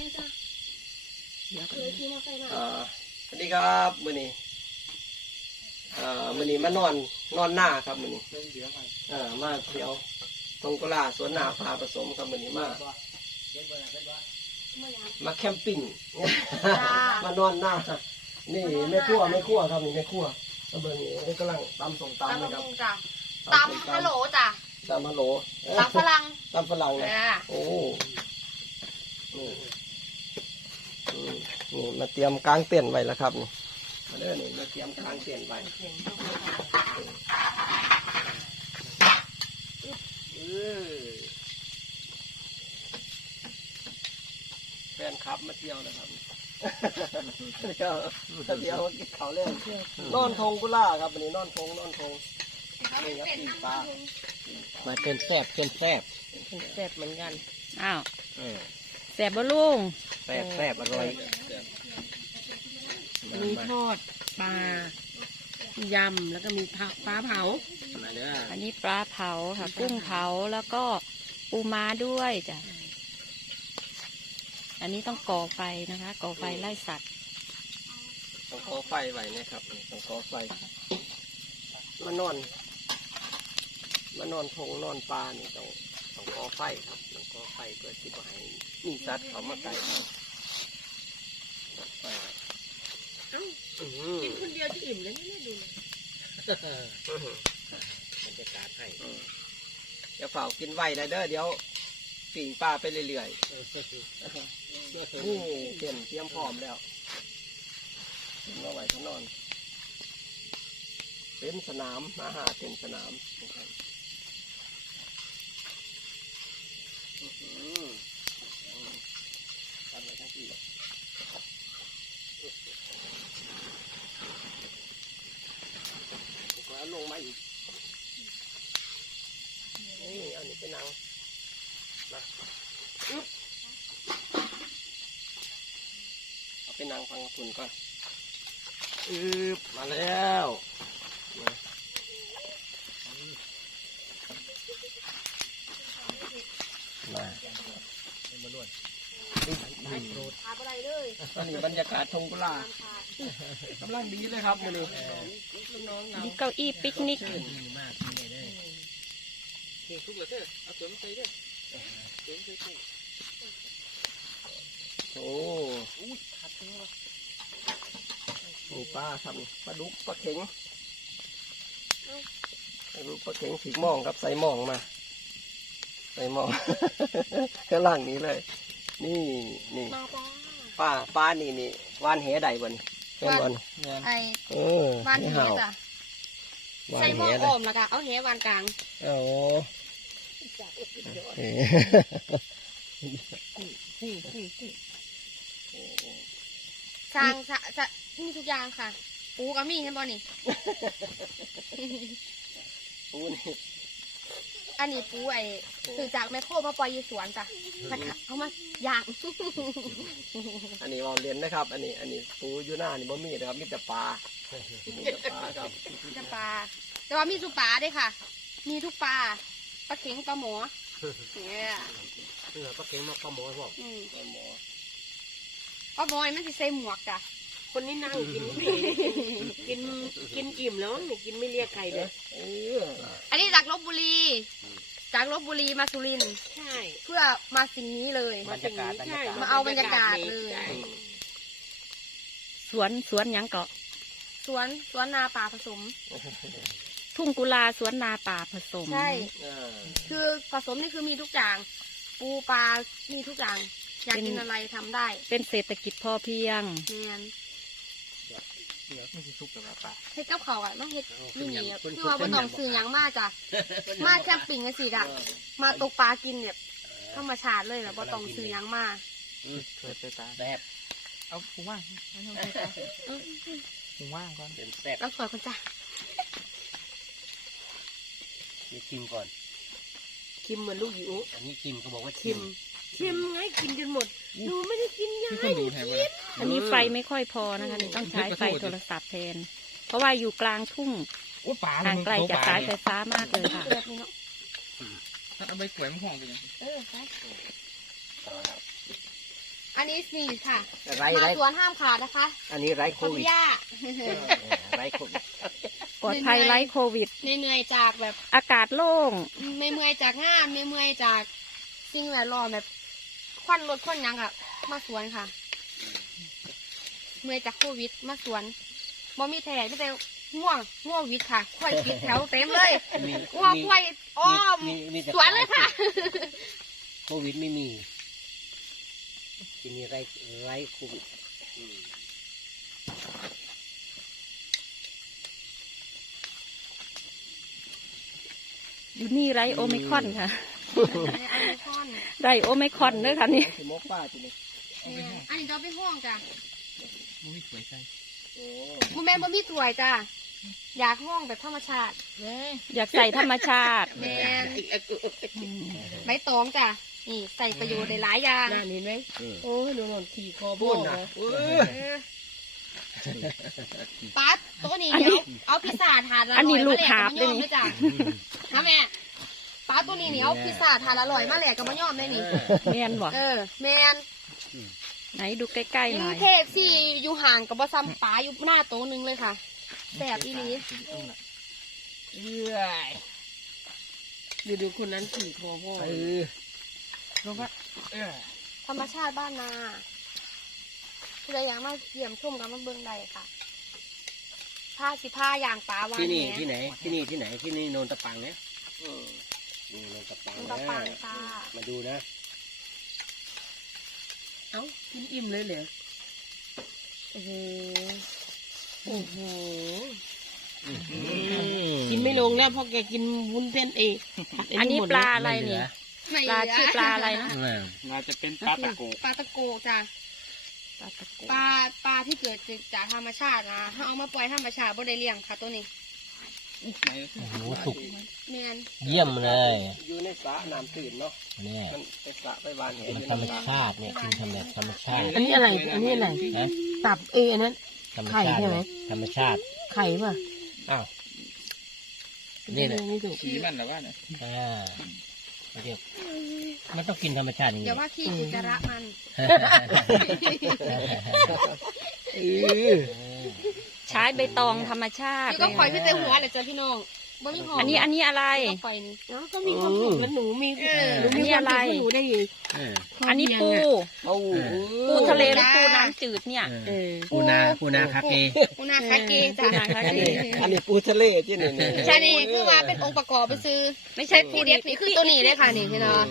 นี่จ้ะเดี๋ยวเคก่อนยขี่มอเตอร์ไซค์มาอ่าสวัสดีครับมื้อนี้อ่ามื้อนี้มานอนนอนหน้าครับมื้อนี้เอ่ามาเที่ยวตรงกลาสวนนาพาผสมครับมื้อนี้มามาอย่างมาแคมปิ้งจ้ามานอนหน้า นี่แม่ครัวแม่ครัวครับนี่แม่ครัวตะเบิ่งนี่นี่กำลังตำส้มตำตำนะครับมะม่วงจ้ะส้มตำฮัลโหลจ้ะตำฮัลโหลเอ้ยตำฝรั่งตำฝรั่งนะอ่าโอ้ นี่อืมนี่มาเตรียมกลางเต็นท์ไว้แล้วครับนี่มาเด้อนี่มาเตรียมกลางเต็นท์ไว้เออแฟนคลับมาเที่ยวนะครับเดี๋ยวเดี๋ยวกินข้าวเล่นนอนทงกุล่าครับวันนี้นอนทงนอนทงนี่ครับปีปลามาเป็นแซบเป็นแซบเป็นแสบเหมือนกันอ้าวเออ แซบบ่ลุงแซ่บแซ่บอร่อยมีทอดปลายำแล้วก็มีผักปลาเผา มาเด้ออันนี้ปลาเผาค่ะ กุ้งเผาแล้วก็ปูม้าด้วยจ้ะ อันนี้ต้องก่อไฟนะคะ ก่อไฟไล่สัตว์ ต้องขอไฟไว้นะครับนี่ต้องขอไฟมานอนมานอนทงนอนปลานี่ต้อง ต้องขอไฟครับต้องขอไฟเพื่อที่จะให้มีสัตว์เขามาไก่เราไฟอื้อหือกินคนเดียวจะอิ่มเลยไม่ดูเลยบรรยากาศให้เดี๋ยวเฝ้ากินไวเลยเด้อเดี๋ยวปิ่งปลาไปเรื่อยๆนี่เตรียมเตรียมพร้อมแล้วเอาไว้ข้างนอน เป็นสนามมาหาเป็นสนามนะครับอื้อหือทำอะไรทั้งที่แล้วลงมาอีก นี่เอานี่ไปนั่งมาอึ๊บเอาไปนั่งฟังคุณก่อนอึ๊บมาแล้วมา มาพาไปได้เลยอันนี้บรรยากาศทงกุลากำลังดีเลยครับมือนี้มีเก้าอี้ปิกนิกโอ้มีปลาครับปลาดุกปลาเข็งปลาดุกปลาเข็งสีมองครับใส่มองมา ใส่มอง ข้างล่างนี้เลย นี่นี่มาป้าป้าป้านี่นี่วานแหใดบนเป็นบนไอ้เออวานไม่เหเห่าจ้ะวาใส่นหแหม้อใดอ้อมแล้วก็เอาแหวานกลางโอ้เออสร้างสะสะมีทุกอย่างค่ะ ปูก็มีใช่ป่ะนี่ ปูนี่ อันนี้ปูไอ้ซื้อจากแมคโครมาปล่อยอยู่สวนจ้ะผัดเขามาย่าง อันนี้เราเรียนนะครับ อันนี้ อันนี้ปูอยู่หน้านี่บ่มีนะครับมีแต่ปลามีแต่ปลาครับจะปลา แต่ว่ามีทุกปลาด้วยค่ะ มีทุกปลา ปลาเข็งปลาหมอเนี่ยเออปลาเค็งมาปลาหมอบอกอืมปลาหมอปลาหมอนี่มันสิใส่หมวกจ้ะ คนนี้นั่งกินกินกินอิ่มแล้วมั้งเนี่ยกินไม่เรียกใครเลยเอออันนี้จากลบบุรี จากลบบุรีมาสุรินทร์ใช่ เพื่อมาสิ่งนี้เลย มาถึงนี้ใช่มาเอาบรรยากาศเลยใช่สวนสวนหยังเกาะ สวนสวนนาป่าผสม ทุ่งกุลาสวนนาป่าผสมใช่เออคือผสมนี่คือมีทุกอย่าง ปูปลามีทุกอย่างอยากกินอะไรทำได้ เป็นเศรษฐกิจพอเพียงแมน เดี๋ยวมันสิซุปกับปลาเฮ็ดกับเขาวอะต้องเฮ็ดนี่นี่อะคือว่าบ่ต้องซื้อหยังมาจ้ะมาแคมปิ้งกันสิจ้ะมาตกปลากินเนี่ยธรรมชาติเลยแบบบ่ต้องซื้อหยังมาเคยไปปลาแบบเอาผมว่างผมว่างก่อนเป็นแซ่บแล้วสวยคนจ้ะนี่ชิมก่อน คิมเหมือนลูกหยูอันนี้ชิมก็บอกว่าคิชิมมคิมไงกินกันหมดหนูไม่ได้กินยา อันนี้ไฟไม่ค่อยพอนะคะนี่ต้องใช้ไฟโทรศัพท์แทน เพราะว่าอยู่กลางทุ่งโอ้ป่าห่างไกลจากสายไฟฟ้ามากเลยค่ะแบบนี้เนาะเอาไปกล้วยมะม่วงไปยังเออใช่อันนี้นี่ค่ะไร้มาไร้สวนห้ามขาดนะคะ อันนี้ไร้โคขออวินุดญาตเออไร้โควิดปลอดภัยไร้โควิดเหนื่อยๆจากแบบอากาศโล่งไม่เมื่อยจากงานไม่เมื่อยจากสิ่งแวดล้อมแบบควันรถควันหยังอะมาสวนค่ะ เมื่อยจากโควิดมาสวนบ่มีแถไม่แต่ง่วงง่วงวิทย์ค่ะควายปิดแถวเต็มเลยมีง่วงควายอ้อมมีมีแต่สวนเลยค่ะ โควิดไม่มีที่นี่ไร้ไร้โควิดอืมอยู่นี่ไร้โอมิครอนค่ะไอคอนได้โอมิครอนด้วยค่ะนี่สิมกป้าที่นี่เนี่ยอันนี้เราไปห้องจ้ะ มุ้ยสวยจังโอ้บ่แม่นบ่มีถ้วยจ้ะอยากห้องแบบธรรมชาติอยากใส่ธรรมชาติแมนใบตองจ้ะนี่ใส่ประโยชน์ได้หลายอย่างน่านี่ไหมเออโอ้ยโดนขี่คอพูโบ้ดนะนะเอเอออเออปั๊ดตัวนี้เดี๋ยวเอาพิซซ่าถาดละอันนี้ร้ยลูกมาแลหาบกับด้วยมะยอมนี่ด้วยจ้ะนะแม่ป้าตัวนี้เนี่ยเอาพิซซ่าถาดละร้อยมาแหลกกับมะยอมได้นี่แมนบอกเออแมน ไหนดูใกล้ๆหยิ่น่งอย เทพที่อยู่ห่างกับบ่ซ้ำป้าอยู่หน้าโต๊ะหนึงเลยค่ะแสบอีหลีเรื่อยดูดูคนนั้นขี่คอโบ้เออเพราะว่าเออธรรมชาติบ้านนาผู้ใดอยากมาเยี่ยมชมกันมาเบิ่งได้ค่ะผ้าสิผ้าอย่างป้าวานที่นี่แหที่ไหน ที่นี่ที่ไหนที่นี่โนนตะปังนะเออนี่โนนตะปังมันนะตะปางค่ะมาดูนะ เอ้ากินอิ่มเลยเหรอโอ้โหโอ้โหกินไม่ลงแล้วเพราะแกกินวุ้นเส้นเองผัดอันนี้หมดปลาแวอะไรนี่ไม่ปลาชื่อปลาอะไรนะน่าจะเป็นปลาตะโกปลาตะโกจ้ะปลาตะโกปลาปลาที่เกิดจากธรรมชาตินะถ้าเอามาปล่อยธรรมชาติบ่ได้เลี้ยงค่ะตัวนี้ไหน โอ้โหสุกแมนเยี่ยมเลยอยู่ในสระน้ำตื่นเนาะเนี่ยมันเป็นสระไปบานเห็นมันอยู่ธรรมในสระชาติเนี่ยกินทำแบบธรรมชาติอันนี้อะไรอันนี้อะไรนะตับเออันนั้นธรรมไข่ชาติใช่ไหมธรรมชาติไข่ป่ะอ้าวนี่แหละไม่ถูกสีมันหรือว่าเนี่ยอ่าเดี๋ยวมันต้องกินธรรมชาติอย่างเดี๋นี้ยวว่าขี้อุจจาระมันเออ ใช้ใบตองธรรมชาติเดี๋ยวก็ปล่อยพี่เต็มหัวเลยจ้ะพี่น้องบ่มีหอมอันนี้อันนี้อะไรเดี๋ยวก็ปล่อยนี่แล้วก็มีความสุขแล้วหนูมีเออหนูมีความสุขที่หนูได้ยินเอออันนี้ปูโอ้โหปูทะเลหรือปูน้ำจืดเนี่ยเออปูนาปูนาคาเฟ่ปูนาคาเกจ้ะปูนาคาเกอันนี้ปูทะเลที่นี่นี่ใช่นี่คือว่าเป็นองค์ประกอบไปซื้อไม่ใช่พีเด็นี่คือตัวนี้เลยค่ะนี่พี่น้อง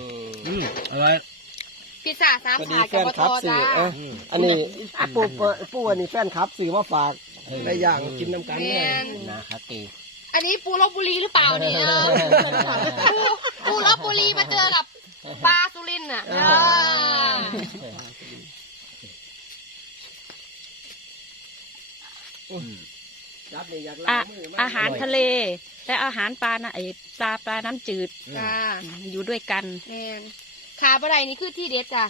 อืมอร่อยพิซซ่าสามพอดีถาดแฟกับนปคลับทสื่อจ้าเอ้ยอันนี้ปูปูอันนี้แฟนคลับสื่อมาฝาก ได้อย่างกินน้ำกันแมเลยนนาคาตีอันนี้ปูลบบุรีหรือเปล่าเนี่ยปูปูลบบุรีมาเจอกับปลาสุรินทร์อะอ่ารับนี่อยากอะล้างมือมกอาหารทะเล และอาหารปลาน่ะไอปลาปลาน้ำจืดจ้าอยู่ด้วยกันแมนขาบะไรนี่คือที่เด็ดจ้ะ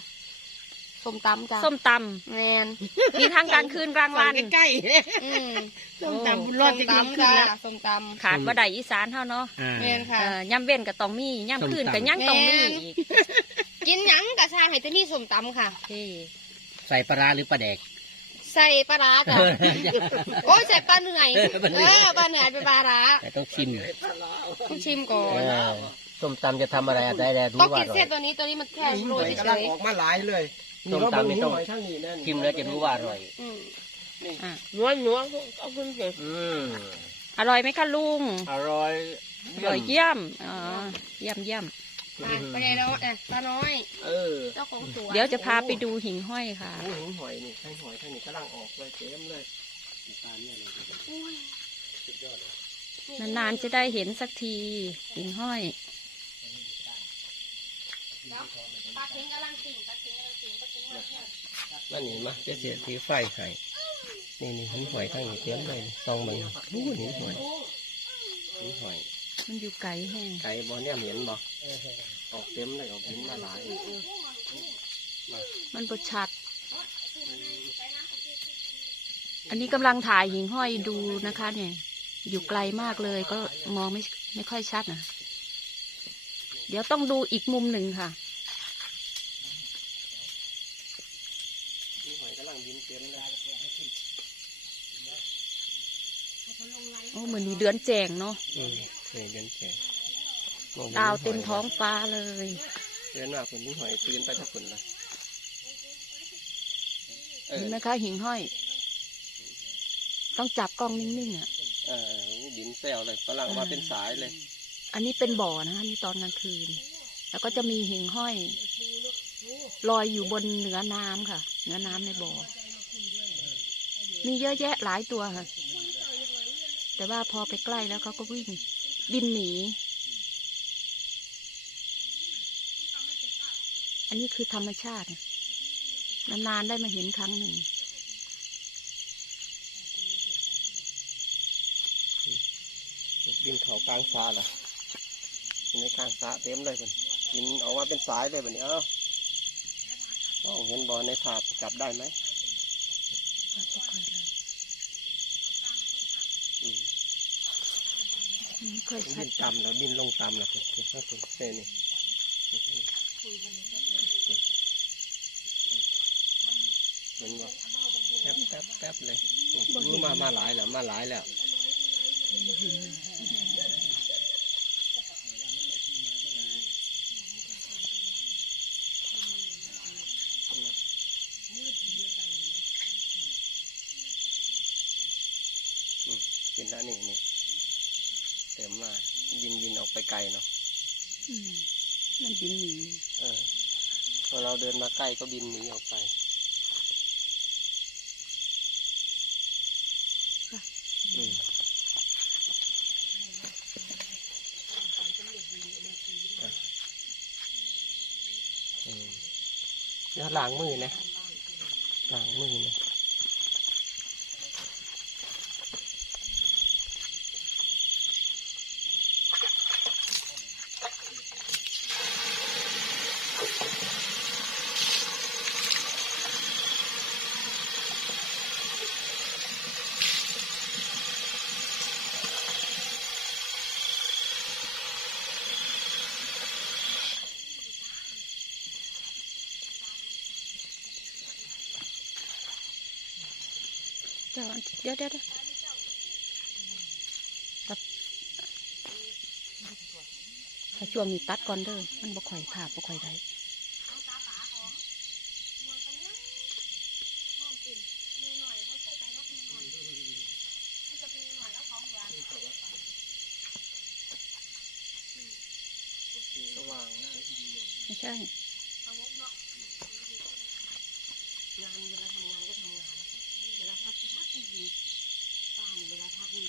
ส้มตำจ้ะส้มตแมนำมีทั้งกลางคืนกลางวันใกล้อืมๆต้มตำบุญรอดจะกินส้มขึ้นตำแล้จ้ะวส้มตำขาดบ่ได้อีสานเท่าเนาะอ่า แมนค่ะ เอ่อย่ำเว้นกับตองมีย่ำคืนกับย่างตองมีแม่น อีกกินหยังกะช่างให้จะมีส้มตำค่ะ ที่ใส่ปลาร้าหรือปลาแดก ใส่ปลาร้าจ้ะโอ้ยใส่ปลาเหนื่อยเออปลาเหนื่อยเป็นปลาร้าแต่ต้องชิมต้องชิมก่อเอนอส้มตำจะทำอะไรได้แล้วรู้ต้องว่ากินอร่อเส้ยนตัวนี้ตัวนี้มันแค่โรยเฉยออกมาหลายเลย ส้มตำนี่ต้องชิมแล้วจะรู้ว่าอร่อยๆอืมอะนัวนัวเอาขึ้นเสร็จอืมอร่อยไหมคะลุง อร่อยอร่อยเยี่ยมอ๋อเยี่ยมเยี่ยมไปไปเลยแล้วเอ๊ะปลาน้อย เออ เจ้าของสวนเดี๋ยวจะพาไปดูหิ่งห้อยค่ะโอ้โหหอยนี่ใช่หอยท่านนี่กำลังออกเลยเต็มเลยปลาเนี่ยเลยอุ้ยนานๆจะได้เห็นสักทีหิ่งห้อยเดี๋ยวปลาเค็งกำลังสิ่งปลาเค็ง มาเนี่ยนั่นนี่มาจะเสียสีไฟให้นี่นี่หินหอยทั้งนี้เต็มเลยตองมันรู้หินหอยหินหอย มันอยู่ไกลแห้งไก่บ่เนี่ยเห็นบ่ออกเต็มเลยออกหินมาหลายมันบดชัด อันนี้กำลังถ่ายหิ่งห้อยดูนะคะ เนี่ย อยู่ไกลมากเลยก็มองไม่ไม่ค่อยชัดนะเดี๋ยวต้องดูอีกมุมหนึ่งค่ะ กำลังบินเต็มเลย โอ้ เหมือนมีเดือนแจงเนาะอืมเคยเดินแข่งดาวเต็มท้องฟ้าเลยเดินมาคนนี้หอยตื่นไปทักคนละเออเห็นไหมคะหิ่งห้อย ต้องจับกล้องนิ่งๆอะเออบินแซวเลยฝรั่งมาเป็นสายเลย อันนี้เป็นบ่อนะคะนี่ตอนกลางคืน แล้วก็จะมีหิ่งห้อยลอยอยู่บนเหนือน้ำค่ะ เหนือน้ำในบ่อ มีเยอะแยะหลายตัวค่ะ แต่ว่าพอไปใกล้แล้วเขาก็วิ่งบินหนี อันนี้คือธรรมชาตินะนานๆได้มาเห็นครั้งหนึ่ง บินเขากลางฟ้าเหรอในกลางฟ้าเต็มเลยมันบินออกมาเป็นสายเลยแบบนี้เอ้าเอ้าเห็นบอลในภาพจับได้ไหมอืม ไม่ค่อยชับิดนต่ำแล้วบินลงต่ำแล้วคือคือคือคือนี่มันว่าแป๊บแป๊บแป๊บเลยอู้มามาหลายแล้วมาหลายแล้วกินแล้วนี่นี่เต็มมาบินบิน ออกไปไกลเนาะอืมมันบินหนีเออพอเราเดินมาใกล้ก็บินหนีออกไปอืมอะอืมแล้วล้างมือนะล้างมือนะ จ้าเดี๋ยวเดี๋ยวเดี๋ยวตัดถ้าช่วงนี้ตัดก่อนเด้อมันบ่ค่อยภาพบ่ค่อยได้ใช่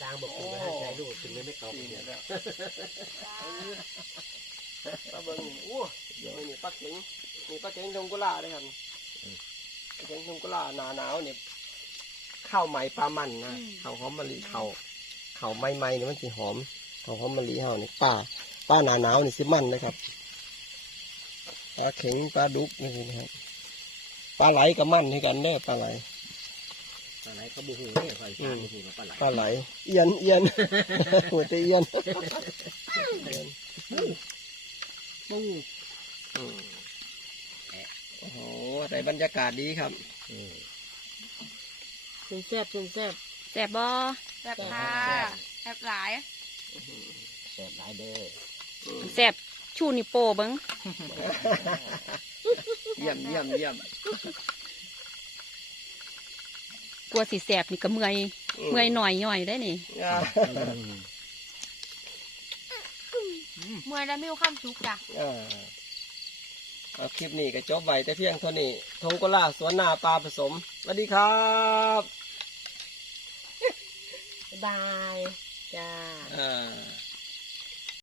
กลางบอกคุณให้ใจลูกถึงไม่เก่าเนี่ยแล้วปลาเบิ้งนี่โอ้เดี๋ยวนี่ปลาเข็งนี่ปลาเข็งดงกุลาเลยครับปลาเข็งดงกุลาหนาหนาวเนี่ยข้าวใหม่ปลามันนะข้าวหอมมะลิข้าวข้าวใหม่ๆเนี่ยมันสิหอมข้าวหอมมะลิเฮานี่ป้าป้าหนาหนาวนี่สิมันนะครับปลาเข็งปลาดุกนี่สินะครับปลาไหลก็มันให้กันเด้อปลาไหล ปลาไหลก็บูหูเนี่ยคอยอืชามบูหูมาปลาไหลปลาไหล เอียนเอียนหัวใจเอียนปูอืมโอ้โหแต่บรรยากาศดีครับอืมเส้นแซ่บเส้นแซ่บแสบบ่แบบค่ะแบบหลายแซ่บหลายเด้อแสบชูนิ้วโป้เบิ้งเยี่ยมเยี่ยมเยี่ยม กลัวสิแสบนี่ก็เมื่อยเมื่อยหน่อยย่อยได้นี่อ่าเมื่อยแล้วมีความสุขจ้ะอ่าเอาคลิปนี้ก็จบไว้แต่เพียงเท่านี้ทงกุลาสวนนาปลาผสมสวัสดีครับบายจ้าอ่า